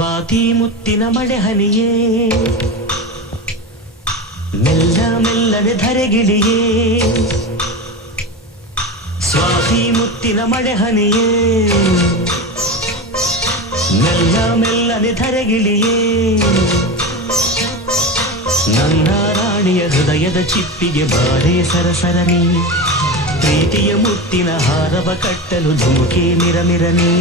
ಸ್ವಾತಿ ಮುತ್ತಿನ ಮಳೆ ಹನಿಯೇ ಮೆಲ್ಲ ಮೆಲ್ಲನೆ ಧರೆಗಿಳಿಯೇ ಸ್ವಾತಿ ಮುತ್ತಿನ ಮಳೆ ಹನಿಯೇ ಮೆಲ್ಲ ಮೆಲ್ಲನೆ ಧರೆಗಿಳಿಯೇ ನನ್ನ ರಾಣಿಯ ಹೃದಯದ ಚಿಪ್ಪಿಗೆ ಬಾರೇ ಸರಸರನಿ ಪ್ರೀತಿಯ ಮುತ್ತಿನ ಹಾರವ ಕಟ್ಟಲು ಧುಮುಕಿ ಮಿರಮಿರನಿ